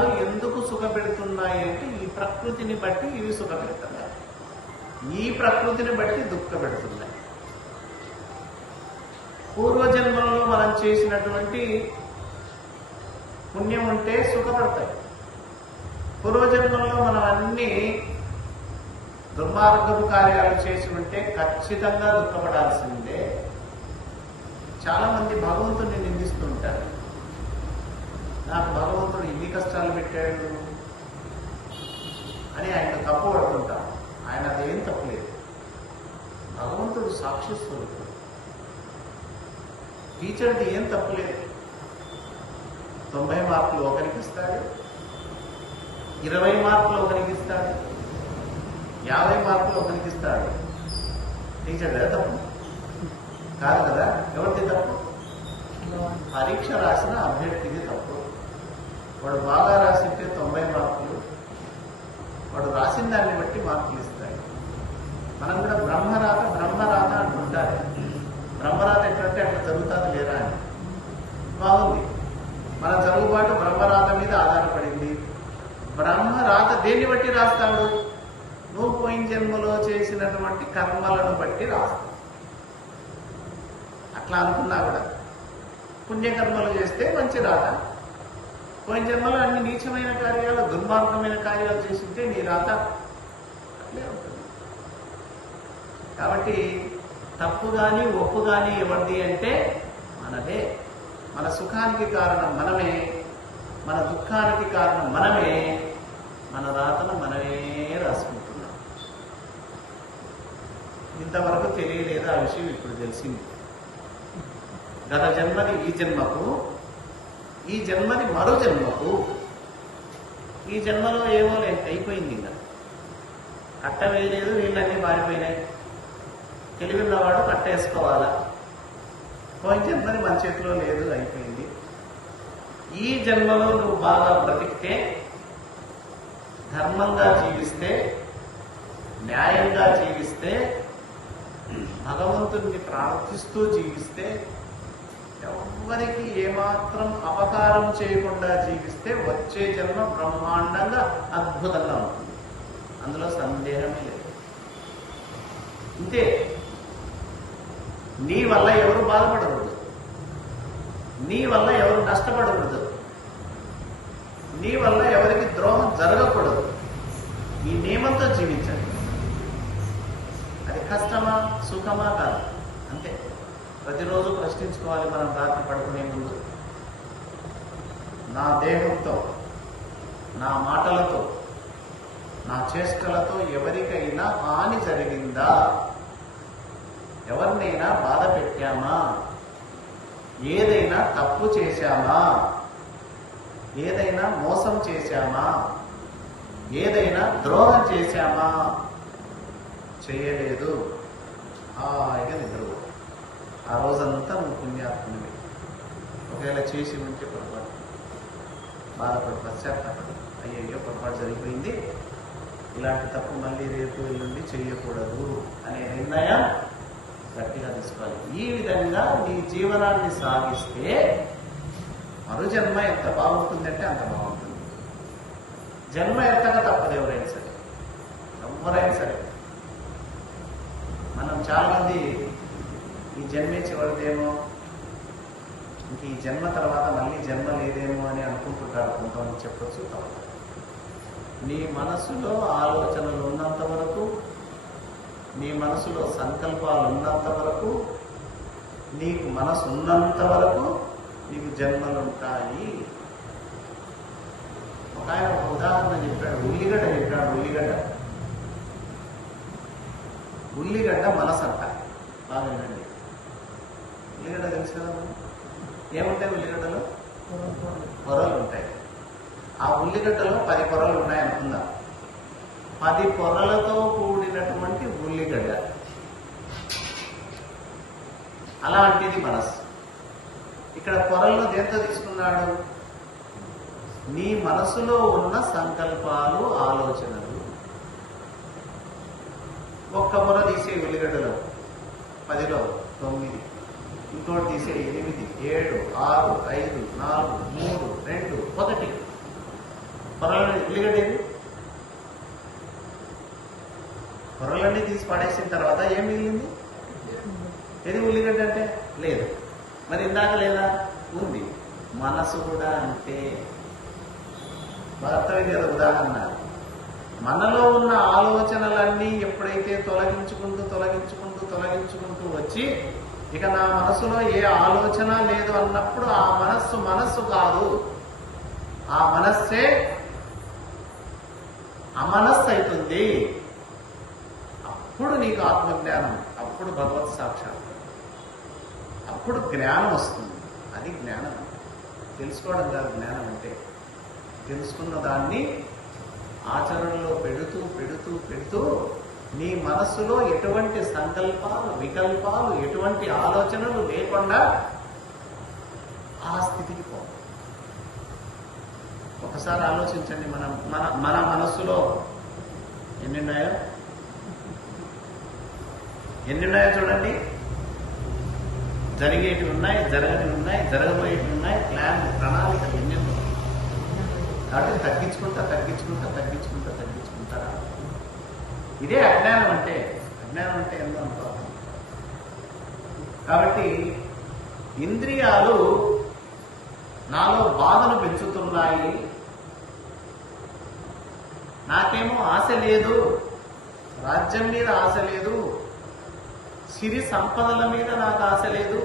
ఇంద్రియాలు ఎందుకు సుఖపెడుతున్నాయి అంటే ఈ ప్రకృతిని బట్టి ఇవి సుఖపెడుతున్నాయి. ఈ ప్రకృతిని బట్టి దుఃఖపెడుతున్నాయి. పూర్వజన్మంలో మనం చేసినటువంటి పుణ్యం ఉంటే సుఖపడతాయి. పూర్వజన్మంలో మనం అన్ని దుర్మార్గపు కార్యాలు చేసి ఉంటే ఖచ్చితంగా దుఃఖపడాల్సిందే. చాలా మంది భగవంతుని నిందిస్తుంటారు నాకు భగవంతుడు ఇన్ని కష్టాలు పెట్టాడు అని ఆయన తప్పు పడుతుంటాం. ఆయన అదేం తప్పులేదు భగవంతుడు సాక్షి స్వరూపుడు టీచర్ది ఏం తప్పులేదు తొంభై మార్కులు ఒకరికి ఇస్తాడు ఇరవై మార్కులు ఒకరికి ఇస్తాడు యాభై మార్కులు ఒకరికి ఇస్తాడు. టీచర్ తప్పు? కాదు కదా? ఎవరిది తప్పు? పరీక్ష రాసిన అభ్యర్థిది తప్పు. వాడు బాగా రాసింటే తొంభై మార్కులు వాడు రాసిన దాన్ని బట్టి మార్కులు ఇస్తాడు మనం కూడా బ్రహ్మరాత బ్రహ్మరాత అంటుంటారు బ్రహ్మరాత ఎట్లంటే అట్లా జరుగుతుంది లేరా అని. బాగుంది. మన చదువుబాటు బ్రహ్మరాత మీద ఆధారపడింది. బ్రహ్మరాత దేన్ని బట్టి రాస్తాడు? నువ్వు పోయిన జన్మలో చేసినటువంటి కర్మలను బట్టి రాస్తావు అట్లా అనుకున్నా కూడా. పుణ్యకర్మలు చేస్తే మంచి రాత. పోయిన జన్మలో అన్ని నీచమైన కార్యాలు దుర్మార్గమైన కార్యాలు చేసింటే నీ రాత అట్లే ఉంటుంది. కాబట్టి తప్పు కానీ ఒప్పు కానీ ఎవరిది అంటే మనదే. మన సుఖానికి కారణం మనమే మన దుఃఖానికి కారణం మనమే మన రాతను మనమే రాసుకుంటున్నాం. ఇంతవరకు తెలియలేదు ఆ విషయం? ఇప్పుడు తెలిసింది. గత జన్మది ఈ జన్మకు ఈ జన్మది మరో జన్మకు. ఈ జన్మలో ఏమో అయిపోయింది ఇంకా. కట్ట వేయలేదు వీళ్ళన్నీ మారిపోయినాయి తెలివిన్నవాడు కట్ట వేసుకోవాలా? పోయిన జన్మది మన చేతిలో లేదు అయిపోయింది. ఈ జన్మలో నువ్వు బాగా బ్రతికితే ధర్మంగా జీవిస్తే న్యాయంగా జీవిస్తే భగవంతుడిని ప్రార్థిస్తూ జీవిస్తే ఎవ్వరికి ఏమాత్రం అపకారం చేయకుండా జీవిస్తే వచ్చే జన్మ బ్రహ్మాండంగా అద్భుతంగా ఉంటుంది. అందులో సందేహమే లేదు. ఇంతే. నీ వల్ల ఎవరు బాధపడకూడదు. నీ వల్ల ఎవరు నష్టపడకూడదు నీ వల్ల ఎవరికి ద్రోహం జరగకూడదు. ఈ నియమంతో జీవించాలి అది కష్టమా సుఖమా కాదు. అంతే. ప్రతిరోజు ప్రశ్నించుకోవాలి మనం రాత్రి పడుకునే ముందు. నా దేహంతో నా మాటలతో నా చేష్టలతో ఎవరికైనా హాని జరిగిందా? ఎవరినైనా బాధ పెట్టామా? ఏదైనా తప్పు చేశామా? ఏదైనా మోసం చేశామా? ఏదైనా ద్రోహం చేశామా? చేయలేదు. హాయిగా నిద్రపో ఆ రోజంతా నువ్వు పుణ్యాత్మునివి ఒకవేళ చేసి ఉంటే పొరపాటు. బాధపడు పశ్చాత్తాపడు. అయ్యయ్యో పొరపాటు జరిగిపోయింది. ఇలాంటి తప్పు మళ్ళీ రేపు ఎల్లుండి చేయకూడదు అనే నిర్ణయం గట్టిగా తీసుకోవాలి. ఈ విధంగా నీ జీవనాన్ని సాగిస్తే మరో జన్మ ఎంత బాగుంటుందంటే అంత బాగుంటుంది. జన్మ ఎంతగా తప్పదు ఎవరైనా సరే. ఎవరైనా సరే. మనం చాలా మంది ఈ చివరిదేమో ఇంక ఈ జన్మ తర్వాత మళ్ళీ జన్మ లేదేమో అని అనుకుంటుంటారు కొంతమంది చెప్పొచ్చు నీ మనసులో ఆలోచనలు ఉన్నంత వరకు నీ మనసులో సంకల్పాలు ఉన్నంత వరకు నీకు మనసు ఉన్నంత వరకు నీకు జన్మలు ఉంటాయి ఒక ఆయన ఒక ఉదాహరణ చెప్పాడు ఉల్లిగడ్డ చెప్పాడు ఉల్లిగడ్డ. ఉల్లిగడ్డ మనసు అంట బాగా వినండి. ఉల్లిగడ్డ తెలుసు కదా మనం? ఏముంటాయి ఉల్లిగడ్డలో? పొరలు ఉంటాయి. ఆ ఉల్లిగడ్డలో పది పొరలు ఉన్నాయి అనుకుందాం? పది పొరలతో కూడినటువంటి ఉల్లిగడ్డ. అలాంటిది మనస్సు. ఇక్కడ పొరలను దేంతో తీసుకున్నాడు? నీ మనసులో ఉన్న సంకల్పాలు ఆలోచనలు. ఒక్క పొర తీసే ఉల్లిగడ్డలో. పదిలో తొమ్మిది. ఇంకోటి తీసే ఎనిమిది ఏడు ఆరు ఐదు నాలుగు మూడు రెండు ఒకటి. పొరలని ఉల్లిగడ్డ పొరలన్నీ తీసి పడేసిన తర్వాత ఏం మిగిలింది? ఏది ఉల్లిగడ్డ అంటే? లేదు. మరి ఇందాక లేదా? ఉంది. మనసు కూడా అంతే. బాగా అర్థమైంది కదా ఉదాహరణ. మనలో ఉన్న ఆలోచనలన్నీ ఎప్పుడైతే తొలగించుకుంటూ తొలగించుకుంటూ తొలగించుకుంటూ వచ్చి ఇక నా మనసులో ఏ ఆలోచన లేదు అన్నప్పుడు ఆ మనస్సు మనస్సు కాదు. ఆ మనస్సే అమనస్సు అవుతుంది అప్పుడు నీకు ఆత్మజ్ఞానం అప్పుడు భగవత్ సాక్షాత్. అప్పుడు జ్ఞానం వస్తుంది. అది జ్ఞానం. తెలుసుకోవడం కాదు జ్ఞానం అంటే. తెలుసుకున్న దాన్ని ఆచరణలో పెడుతూ పెడుతూ పెడుతూ నీ మనస్సులో ఎటువంటి సంకల్పాలు వికల్పాలు ఎటువంటి ఆలోచనలు లేకుండా ఆ స్థితికి పో. ఒకసారి ఆలోచించండి మన మన మన మనస్సులో ఎన్ని ఉన్నాయో ఎన్ని ఉన్నాయో చూడండి. జరిగేటివి ఉన్నాయి జరగనివి ఉన్నాయి జరగబోయేటివి ఉన్నాయి ప్లాన్ ప్రణాళికలు ఎన్ని ఉన్నాయి. కాబట్టి తగ్గించుకుంటా తగ్గించుకుంటా తగ్గించుకుంటా తగ్గించుకుంటారా ఇదే అజ్ఞానం అంటే అజ్ఞానం అంటే ఎంతో అనుకోవాలి కాబట్టి ఇంద్రియాలు నాలో బాధను పెంచుతున్నాయి. నాకేమో ఆశ లేదు రాజ్యం మీద ఆశ లేదు సిరి సంపదల మీద నాకు ఆశ లేదు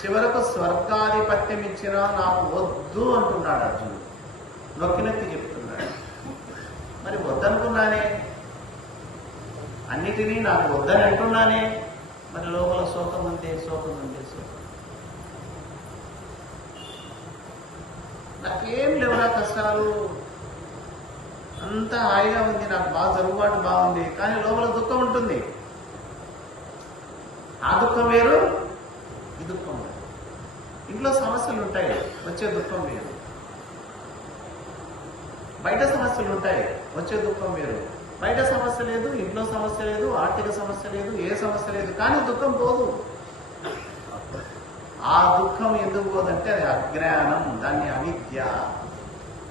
చివరకు స్వర్గాధిపత్యం ఇచ్చినా నాకు వద్దు అంటున్నాడు అర్జునుడు. నొక్కి నొక్కి చెప్తున్నాడు. మరి వద్దనుకున్నానే? అన్నిటినీ నాకు వద్దని అంటున్నానే మరి లోపల శోకం అంతే శోకం అంతే శోకం నాకేం లేవురా కష్టాలు. అంతా హాయిగా ఉంది నాకు బాగా జరుగుబాటు బాగుంది కానీ లోపల దుఃఖం ఉంటుంది. ఆ దుఃఖం వేరు ఈ దుఃఖం వేరు. ఇంట్లో సమస్యలు ఉంటాయి వచ్చే దుఃఖం వేరు. బయట సమస్యలు ఉంటాయి వచ్చే దుఃఖం వేరు. బయట సమస్య లేదు ఇంట్లో సమస్య లేదు ఆర్థిక సమస్య లేదు ఏ సమస్య లేదు. కానీ దుఃఖం పోదు. ఆ దుఃఖం ఎందుకు పోదంటే అది అజ్ఞానం దాన్ని అవిద్య.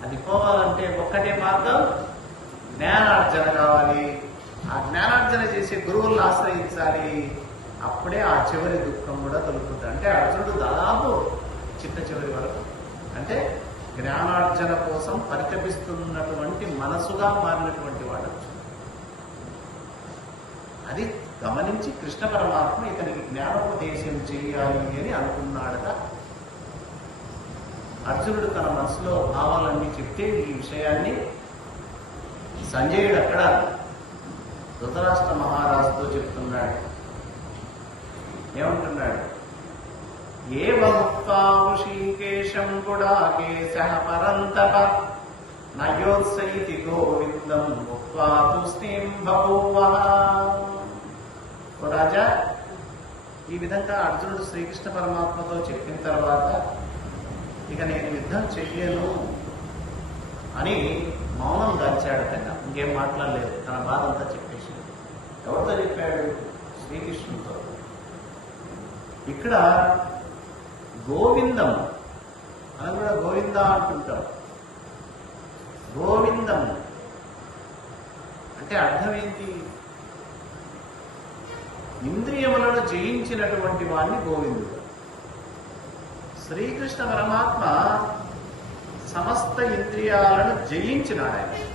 అది పోవాలంటే ఒక్కటే మార్గం జ్ఞానార్జన కావాలి. ఆ జ్ఞానార్జన చేసే గురువులను ఆశ్రయించాలి. అప్పుడే ఆ చివరి దుఃఖం కూడా తొలుగుతుంది అంటే అర్జునుడు దాదాపు చిట్ట చివరి వరకు. అంటే జ్ఞానార్జన కోసం పరితపిస్తున్నటువంటి మనసుగా మారినటువంటి వాడు అర్జునుడు. అది గమనించి కృష్ణ పరమాత్మ ఇతనికి జ్ఞానోపదేశం చేయాలి అని అనుకున్నాడట. అర్జునుడు తన మనసులో భావాలన్నీ చెప్తే ఈ విషయాన్ని సంజయుడు అక్కడ ధృతరాష్ట్ర మహారాజుతో చెప్తున్నాడు. ఏమంటున్నాడు? ఏ భక్తేశం కూడా గుడాకేశ పరంతప నయోత్సైతి గోవిందం ముక్వా తుష్టిం బభూవ ఓ రాజా ఈ విధంగా అర్జునుడు శ్రీకృష్ణ పరమాత్మతో చెప్పిన తర్వాత ఇక నేను యుద్ధం చెయ్యను అని మౌనం దాచాడు కన్నా ఇంకేం మాట్లాడలేదు. తన బాధ అంతా చెప్పేసి ఎవరితో చెప్పాడు? శ్రీకృష్ణుడితో. ఇక్కడ గోవిందం మనం కూడా గోవింద అంటుంటాం గోవిందం. అంటే అర్థం ఏంటి? ఇంద్రియములను జయించినటువంటి వాడిని గోవిందుడు. శ్రీకృష్ణ పరమాత్మ సమస్త ఇంద్రియాలను జయించినాడు ఆయన.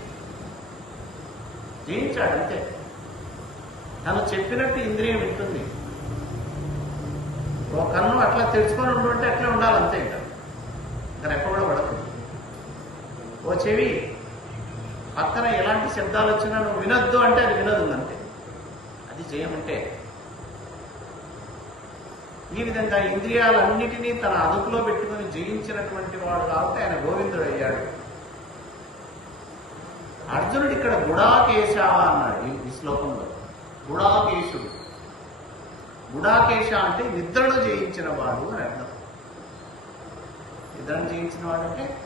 జయించాడు అంతే. తను చెప్పినట్టు ఇంద్రియం వింటుంది ఓ కన్ను అట్లా తెరుచుకొని ఉంటుంటే అట్లే ఉండాలి అంతే ఇంకా. రెప్ప కూడా పడదు. ఓ చెవి పక్కన ఎలాంటి శబ్దాలు వచ్చినా నువ్వు వినొద్దు అంటే అది వినదు అంతే. అది జయమంటే ఈ విధంగా ఇంద్రియాలన్నిటినీ తన అదుపులో పెట్టుకుని జయించినటువంటి వాడు కాబట్టి ఆయన గోవిందుడు అయ్యాడు అర్జునుడు ఇక్కడ గుడాకేశ అన్నాడు ఈ- శ్లోకంలో. గుడాకేశుడు. గుడాకేశ అంటే నిద్రను జయించిన వాడు అని అర్థం. నిద్రను జయించిన వాడు అంటే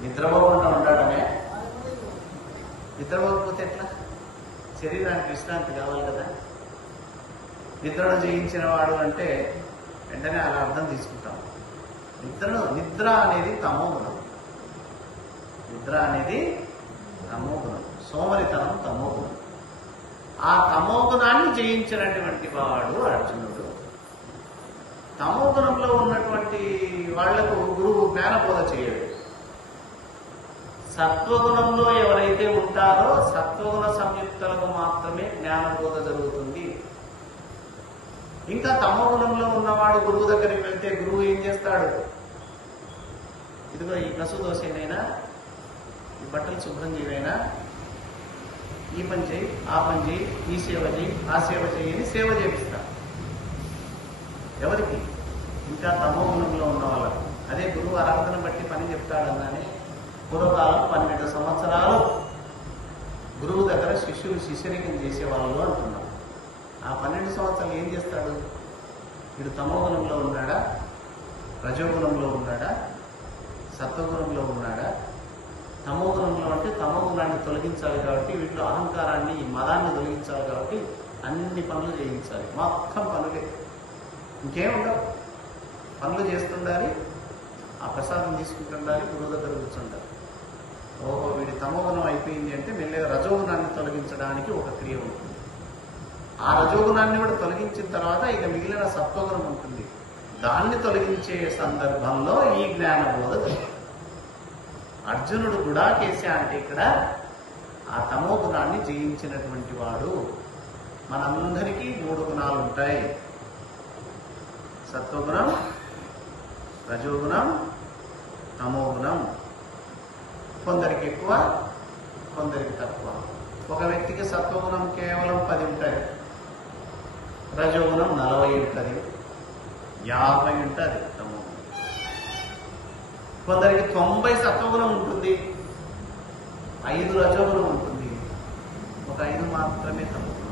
నిద్రపోకుండా ఉంటాడనే నిద్రపోకపోతే ఎట్లా? శరీరానికి విశ్రాంతి కావాలి కదా. నిద్రను జయించిన వాడు అంటే వెంటనే అలా అర్థం తీసుకుంటాం. నిద్రను నిద్ర అనేది తమో గుణం నిద్ర అనేది తమో గుణం సోమరితనం తమోగుణం. ఆ తమోగుణాన్ని జయించినటువంటి వాడు అర్జునుడు. తమోగుణంలో ఉన్నటువంటి వాళ్ళకు గురువు జ్ఞానబోధ చేయడు. సత్వగుణంలో ఎవరైతే ఉంటారో సత్వగుణ సంయుక్తులకు మాత్రమే జ్ఞానబోధ జరుగుతుంది. ఇంకా తమోగుణంలో ఉన్నవాడు గురువు దగ్గరికి వెళ్తే గురువు ఏం చేస్తాడు? ఇదిగో ఈ కసు దోశనైనా ఈ బట్టలు శుభ్రం చేయనైనా ఈ పని చేయి ఆ పని చేయి ఈ సేవ చేయి ఆ సేవ చేయి అని సేవ చేపిస్తా ఎవరికి? ఇంకా తమోగుణంలో ఉన్న వాళ్ళకు. అదే గురువు ఆరాధన బట్టి పని చెప్తాడన్నానే పూర్వకాలం పన్నెండు సంవత్సరాలు గురువు దగ్గర శిష్యులు శిష్యరికం చేసేవాళ్ళు అంటున్నారు ఆ పన్నెండు సంవత్సరాలు ఏం చేస్తాడు? వీడు తమోగుణంలో ఉన్నాడా? రజోగుణంలో ఉన్నాడా? సత్వగుణంలో ఉన్నాడా? తమోగుణంలో అంటే తమోగుణాన్ని తొలగించాలి కాబట్టి వీటిలో అహంకారాన్ని ఈ మదాన్ని తొలగించాలి కాబట్టి అన్ని పనులు చేయించాలి. మొత్తం పనులే. ఇంకేం ఉండవు. పనులు చేస్తుండాలి ఆ ప్రసాదం తీసుకుంటుండాలి గురువు దగ్గర కూర్చుండాలి. ఓహో వీడి తమోగుణం అయిపోయింది అంటే మెల్లగా రజోగుణాన్ని తొలగించడానికి ఒక క్రియ ఉంటుంది. ఆ రజోగుణాన్ని కూడా తొలగించిన తర్వాత ఇక మిగిలిన సత్వగుణం ఉంటుంది. దాన్ని తొలగించే సందర్భంలో ఈ జ్ఞాన బోధ అర్జునుడు కూడా కేసా అంటే ఇక్కడ ఆ తమో గుణాన్ని జయించినటువంటి వాడు. మనందరికీ మూడు గుణాలు ఉంటాయి. సత్వగుణం రజోగుణం తమోగుణం కొందరికి ఎక్కువ కొందరికి తక్కువ. ఒక వ్యక్తికి సత్వగుణం కేవలం పది ఉంటాయి. రజోగుణం నలభై ఉంటుంది యాభై ఉంటుంది తమోగుణం కొందరికి తొంభై సత్వగుణం ఉంటుంది. ఐదు రజోగుణం ఉంటుంది. ఒక ఐదు మాత్రమే తమోగుణం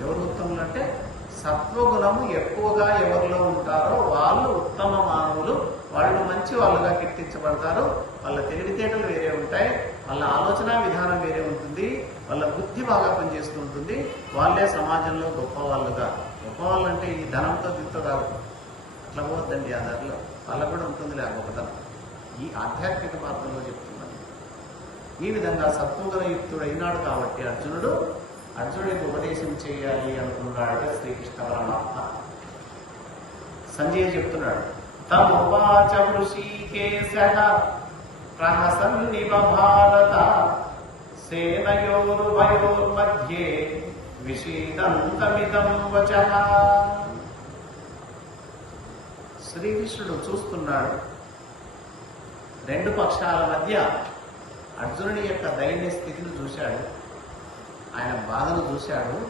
ఎవరు ఉత్తములు అంటే సత్వగుణము ఎక్కువగా ఎవరిలో ఉంటారో వాళ్ళు ఉత్తమ మానవులు. వాళ్ళు మంచి వాళ్ళుగా కీర్తించబడతారు. వాళ్ళ తెలివితేటలు వేరే ఉంటాయి. వాళ్ళ ఆలోచన విధానం వేరే ఉంటుంది. వాళ్ళ బుద్ధి బాగా పనిచేస్తూ ఉంటుంది. వాళ్ళే సమాజంలో గొప్ప వాళ్ళుగా. గొప్ప వాళ్ళంటే ఈ ధనంతో దీంతో కాదు. అట్లా పోవద్దండి ఆ దారిలో వాళ్ళకు కూడా ఉంటుందిలే ఆ గొప్పతనం. ఈ ఆధ్యాత్మిక మార్గంలో చెప్తున్నాను. ఈ విధంగా సత్వగుణయుక్తుడు అయినాడు కాబట్టి అర్జునుడు అర్జునుడికి ఉపదేశం చేయాలి అనుకున్నాడట శ్రీకృష్ణ పరమాత్మ సంజయ్ చెప్తున్నాడు తమువాచ వృషీకేశ ప్రహసన్నివ భారత సేనయోర్వయోర్మధ్యే విషీదంతమిదం వచ. శ్రీకృష్ణుడు చూస్తున్నాడు రెండు పక్షాల మధ్య అర్జునుడి యొక్క దైన్య స్థితిని చూశాడు. ఆయన బాధను చూశాడు.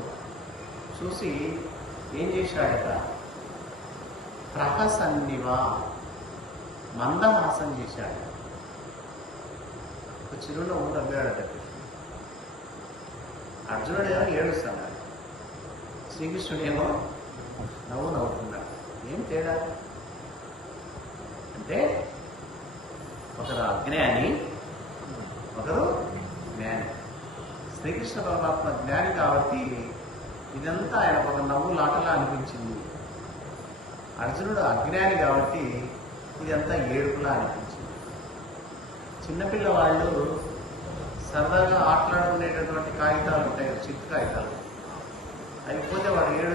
చూసి ఏం చేశాడట? ప్రహసన్నివా మందహాసం చేశాడు. ఒక చిరునవ్వు నవ్వాడట. అర్జునుడేమో ఏడుస్తున్నాడు శ్రీకృష్ణుడేమో నవ్వు నవ్వుతున్నాడు. ఏం తేడా? అంటే ఒకరు అజ్ఞాని ఒకరు జ్ఞాని. శ్రీకృష్ణ పరమాత్మ జ్ఞాని కాబట్టి ఇదంతా ఆయన ఒక నవ్వు లాటలా అనిపించింది. అర్జునుడు అజ్ఞాని కాబట్టి ఇదంతా ఏడుపులా అనిపించింది. చిన్నపిల్ల వాళ్ళు సరదాగా ఆటలాడుకునేటటువంటి కాగితాలు ఉంటాయి చిట్ కాగితాలు. అయిపోతే వాడు ఏడు